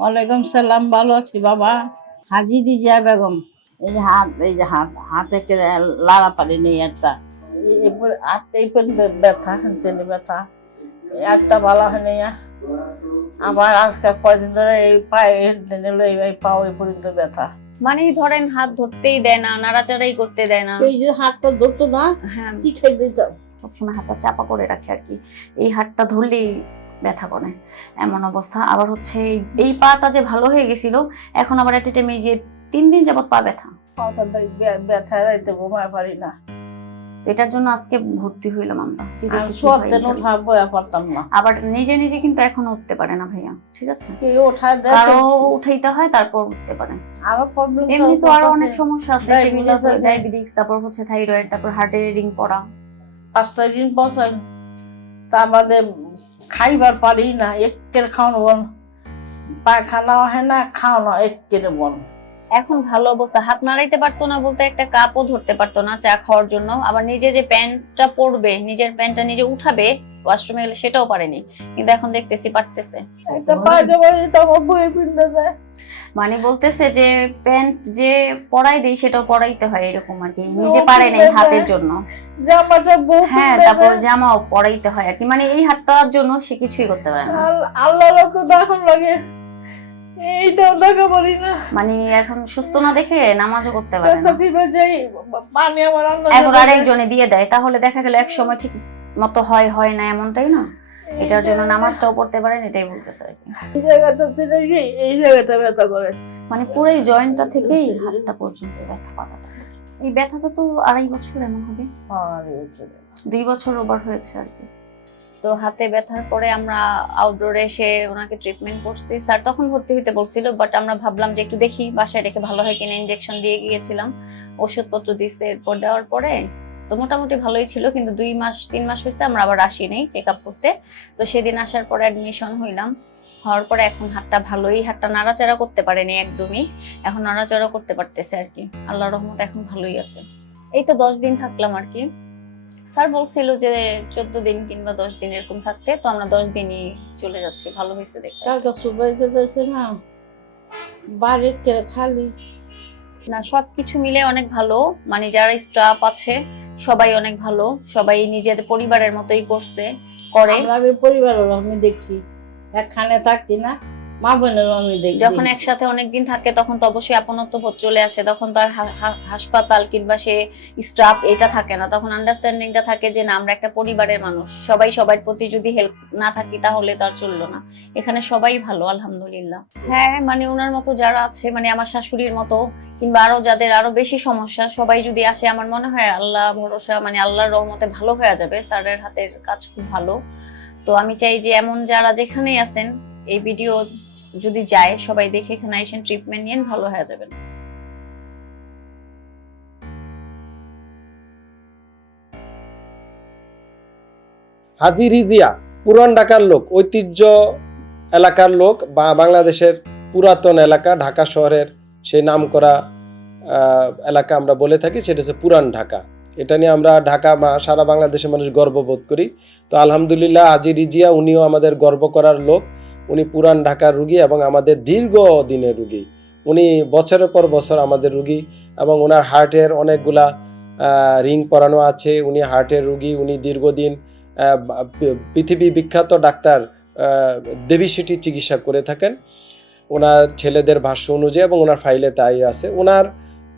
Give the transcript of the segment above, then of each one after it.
ওয়ালাইকুম সালাম ভালো আছি বাবা। হাজি দিজা বেগম এই যে হাত এই যে হাত হাতে লাড়া পারি নেই একটা। এই- এই এই পর্যন্ত ব্যথা হাতে ব্যথা। একটা ভালো হয় নাই আবার আজকে কয়দিন ধরে এই পায়ে এই এই পা ওই পর্যন্ত ব্যথা। মানে ধরেন হাত ধরতেই দেয় না নাড়াচাড়াই করতে দেয় না। এই যে হাতটা ধরতো না হ্যাঁ। কি খেয়ে দিত সবসময় হাতটা চাপা করে রাখে আর কি। এই হাতটা ধরলেই ব্যথা করে। এমন অবস্থা। আবার হচ্ছে এই- পাটা যে ভালো হয়ে গেছিল এখন আবার একটা টাইমে যে তিন দিন যাবত পা ব্যথা। পাটা ব্যথা রাইতে ঘুমায় পারি না। এটার জন্য আজকে ভর্তি হইলাম আমরা। আবার নিজে নিজে কিন্তু এখনও উঠতে পারে না ভাইয়া। ঠিক আছে? আরও উঠাইতে হয় তারপর উঠতে পারে। আরও প্রবলেম এমনি তো আরও অনেক সমস্যা আছে সেগুলো তারপর হচ্ছে থাইরয়েড তারপর হার্টের রিং পড়া। পাঁচটা দিন বসাই তা বাদে খাইবার পারি না একের খাওয়ানো বন। পায়খানা হয় না খাওয়ানো একের বন। এখন ভালো অবস্থা। হাত নাড়াইতে পারতো না বলতে, একটা কাপও ধরতে পারতো না চা খাওয়ার জন্য। আবার নিজে যে প্যান্টটা পরবে, নিজের প্যান্টটা নিজে উঠাবে ওয়াশরুমে গেলে সেটাও পারেনি কিন্তু এখন দেখতেছি পারতেছে। একটা পায়টা বাড়ি আমার বই পিনতে দেয়। মানে বলতেছে যে প্যান্ট যে পরাই দেই সেটাও পরাইতে হয় এরকম আর কি নিজে পারে নাই হাতের জন্য। জামাটা বউ হ্যাঁ তারপর জামাও পরাইতে হয় আর কি মানে এই হাতটার জন্য সে কিছুই করতে পারে না। আল- আল্লাহর এখন লাগে এইটাও দেখা পারি না। মানে এখন সুস্থ না দেখে নামাজও করতে পারে পেশা না ফিরে পানি আমার এখন আরেকজনে দিয়ে দেয় তাহলে দেখা গেল এক সময় ঠিক মতো হয় হয় না এমনটাই না? এটার জন্য নামাজটাও পড়তে পারেন এটাই বলতেছে আর কি। এই জায়গাটা গিয়ে এই জায়গাটা ব্যথা করে? মানে পুরো এই জয়েন্টটা থেকেই হাতটা পর্যন্ত ব্যথা পাতাটা। এই ব্যথাটা তো আড়াই বছর এমন হবে? আরে দুই বছর ওভার হয়েছে আর কি। তো হাতে ব্যথার পরে আমরা আউটডোরে এসে ওনাকে ট্রিটমেন্ট করছি। স্যার তখন ভর্তি হইতে বলছিল বাট আমরা ভাবলাম যে একটু দেখি বাসায় রেখে ভালো হয় কিনা ইনজেকশন দিয়ে গিয়েছিলাম। ওষুধপত্র দিচ্ছে এরপর দেওয়ার পরে তো মোটামুটি ভালোই ছিল কিন্তু দুই মাস তিন মাস হয়েছে আমরা আবার আসি নেই চেক আপ করতে। তো সেদিন আসার পরে অ্যাডমিশন হইলাম। হওয়ার পরে এখন হাতটা ভালোই হাতটা নাড়াচাড়া করতে পারেনি একদমই। এখন নাড়াচাড়া করতে পারতেছে আর কি। আল্লাহ রহমত এখন ভালোই আছে। এই তো দশ দিন থাকলাম আর কি। স্যার বলছিল যে চোদ্দ দিন কিংবা দশ দিন এরকম থাকতে তো আমরা দশ দিনই চলে যাচ্ছি। ভালো হয়েছে দেখে। না? বাড়ির খালি। না সবকিছু মিলে অনেক ভালো। মানে যারা স্টাফ আছে সবাই অনেক ভালো, সবাই নিজেদের পরিবারের মতোই করছে, করে। আমি পরিবারের আমি দেখছি। একখানে থাকি না মা বোনেরও আমি দেখছি যখন একসাথে অনেকদিন থাকে তখন তো অবশ্যই আপনত্ব বোধ চলে আসে। তখন তার হাসপাতাল কিংবা সে স্টাফ এটা থাকে না। তখন আন্ডারস্ট্যান্ডিংটা থাকে যে না আমরা একটা পরিবারের মানুষ। সবাই সবার প্রতি যদি হেল্প না থাকি তাহলে তার চলল না। এখানে সবাই ভালো আলহামদুলিল্লাহ। হ্যাঁ মানে ওনার মতো যারা আছে মানে আমার শাশুড়ির মতো কিংবা আরও যাদের আরও বেশি সমস্যা সবাই যদি আসে আমার মনে হয় আল্লাহ ভরসা মানে আল্লাহর রহমতে ভালো হয়ে যাবে। স্যারের হাতের কাজ খুব ভালো। তো আমি চাই যে এমন যারা যেখানেই আছেন এই ভিডিও যদি যায় সবাই দেখে এখানে এসে ট্রিটমেন্ট নিয়ে ভালো হয়ে যাবেন। হাজি রিজিয়া পুরান ঢাকার লোক ঐতিহ্য এলাকার লোক বা বাংলাদেশের পুরাতন এলাকা ঢাকা শহরের সেই নামকরা আহ, এলাকা আমরা বলে থাকি সেটা হচ্ছে পুরান ঢাকা। এটা নিয়ে আমরা ঢাকা বা সারা বাংলাদেশের মানুষ গর্ববোধ করি। তো আলহামদুলিল্লাহ হাজি রিজিয়া উনিও আমাদের গর্ব করার লোক। উনি পুরান ঢাকার রুগী এবং আমাদের দীর্ঘ দিনের রুগী। উনি বছরের পর বছর আমাদের রুগী এবং ওনার হার্টের অনেকগুলা রিং পরানো আছে। উনি হার্টের রুগী, উনি দীর্ঘদিন পৃথিবী বিখ্যাত ডাক্তার দেবী সিটি চিকিৎসা করে থাকেন। ওনার ছেলেদের ভাষ্য অনুযায়ী এবং ওনার ফাইলে তাই আছে। ওনার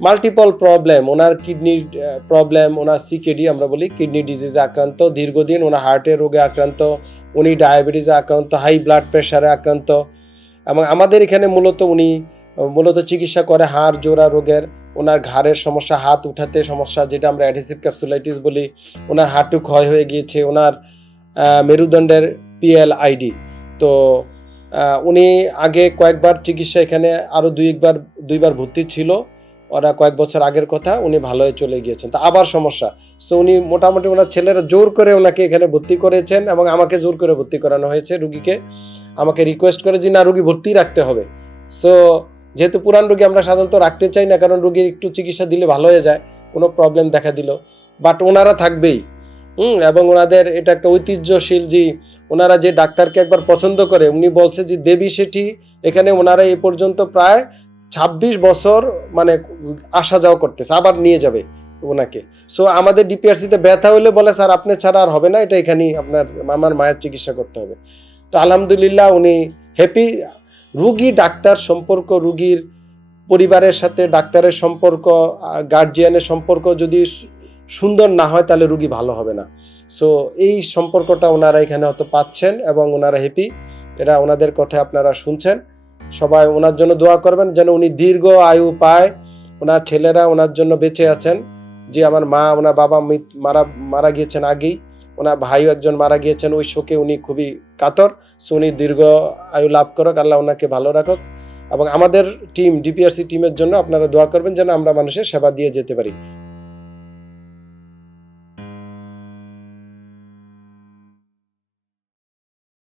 মাল্টিপল প্রবলেম ওনার কিডনির প্রবলেম ওনার সিকেডি আমরা বলি কিডনি ডিজিজে আক্রান্ত, দীর্ঘদিন ওনার হার্টের রোগে আক্রান্ত, উনি ডায়াবেটিসে আক্রান্ত হাই ব্লাড প্রেশারে আক্রান্ত, এবং আমাদের এখানে মূলত উনি, মূলত চিকিৎসা করে হাড় জোড়া রোগের, ওনার ঘাড়ের সমস্যা, হাত উঠাতে সমস্যা, যেটা আমরা অ্যাডহেসিভ ক্যাপসুলাইটিস বলি, ওনার হাঁটু ক্ষয় হয়ে গিয়েছে, ওনার মেরুদণ্ডের পিএল আইডি তো উনি আগে কয়েকবার চিকিৎসা এখানে আরও দুই একবার, দুইবার ভর্তি ছিল ওরা কয়েক বছর আগের কথা, উনি ভালো হয়ে চলে গিয়েছেন। তা আবার সমস্যা। সো উনি মোটামুটি ওনার ছেলেরা জোর করে ওনাকে এখানে ভর্তি করেছেন এবং আমাকে জোর করে ভর্তি করানো হয়েছে রুগীকে। আমাকে রিকোয়েস্ট করে যে, না, রুগী ভর্তি রাখতে হবে। সো যেহেতু পুরান রুগী আমরা সাধারণত রাখতে চাই না, কারণ রুগীর একটু চিকিৎসা দিলে ভালো হয়ে যায়, কোনো প্রবলেম দেখা দিল। বাট ওনারা থাকবেই। হুম, এবং ওনাদের এটা একটা ঐতিহ্যশীল যে, ওনারা যে ডাক্তারকে একবার পছন্দ করে, উনি বলছে যে, দেবী সেঠি, এখানে ওনারা এ পর্যন্ত প্রায় ছাব্বিশ বছর মানে আসা যাওয়া করতেছে, আবার নিয়ে যাবে ওনাকে। সো আমাদের ডিপিআরসিতে ব্যথা হলে বলে, স্যার, আপনি ছাড়া আর হবে না, এটা এখানেই আপনার, আমার মায়ের চিকিৎসা করতে হবে। তো আলহামদুলিল্লাহ উনি হ্যাপি রুগী, ডাক্তার সম্পর্ক, রুগীর পরিবারের সাথে ডাক্তারের সম্পর্ক গার্জিয়ানের সম্পর্ক যদি সুন্দর না হয়, তাহলে রুগী ভালো হবে না। সো এই সম্পর্কটা ওনারা এখানে হয়তো পাচ্ছেন এবং ওনারা হ্যাপি এটা ওনাদের কথা আপনারা শুনছেন। সবাই ওনার জন্য দোয়া করবেন যেন উনি দীর্ঘ আয়ু পায়। ওনার ছেলেরা ওনার জন্য বেঁচে আছেন। যে আমার মা, ওনার বাবা মারা মারা গিয়েছেন আগেই। ওনার ভাইও একজন মারা গিয়েছেন। ওই শোকে উনি খুবই কাতর। সো উনি দীর্ঘ আয়ু লাভ করুক। আল্লাহ ওনাকে ভালো রাখুক। এবং আমাদের টিম, ডিপিআরসি টিমের জন্য আপনারা দোয়া করবেন যেন আমরা মানুষের সেবা দিয়ে যেতে পারি।